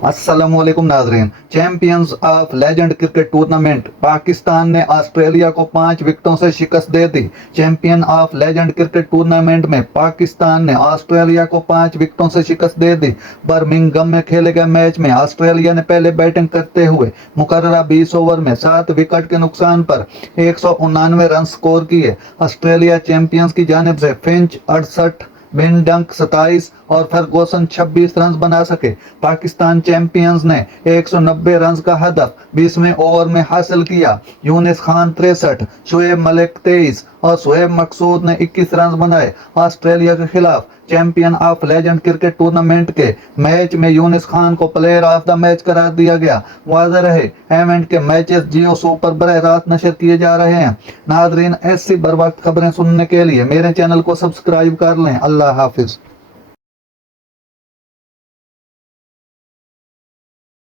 अस्सलाम वालेकुम नाजरीन। Champions of legend cricket tournament, Pakistan ने ऑस्ट्रेलिया को 5 विकेटों से शिकस्त दे दी। Champion of legend cricket tournament में पाकिस्तान ने ऑस्ट्रेलिया को 5 विकेटों से शिकस्त दे दी। बर्मिंघम में खेले गए मैच में ऑस्ट्रेलिया ने पहले बैटिंग करते हुए मुकर्ररा 20 ओवर में 7 विकेट के नुकसान पर 189 रन स्कोर किए। ऑस्ट्रेलिया चैंपियंस की जानिब से फिंच 68, बेन डंक 27 और फर्गूसन 26 रन बना सके। पाकिस्तान चैंपियंस ने 190 रन का हदफ 20वें ओवर में हासिल किया। यूनिस खान 63, शुएब मलिक 23 और शुएब मकसूद ने 21 रन बनाए। ऑस्ट्रेलिया के खिलाफ champion of legend cricket tournament के मैच में यूनिस खान को प्लेयर ऑफ द मैच करार दिया गया। वाज़ेह रहे इवेंट के मैचेस जियो सुपर बरह रात नशर किए जा रहे हैं। नाजरीन, ऐसी बर वक्त खबरें सुनने के लिए मेरे चैनल को सब्सक्राइब कर लें। अल्लाह हाफिज।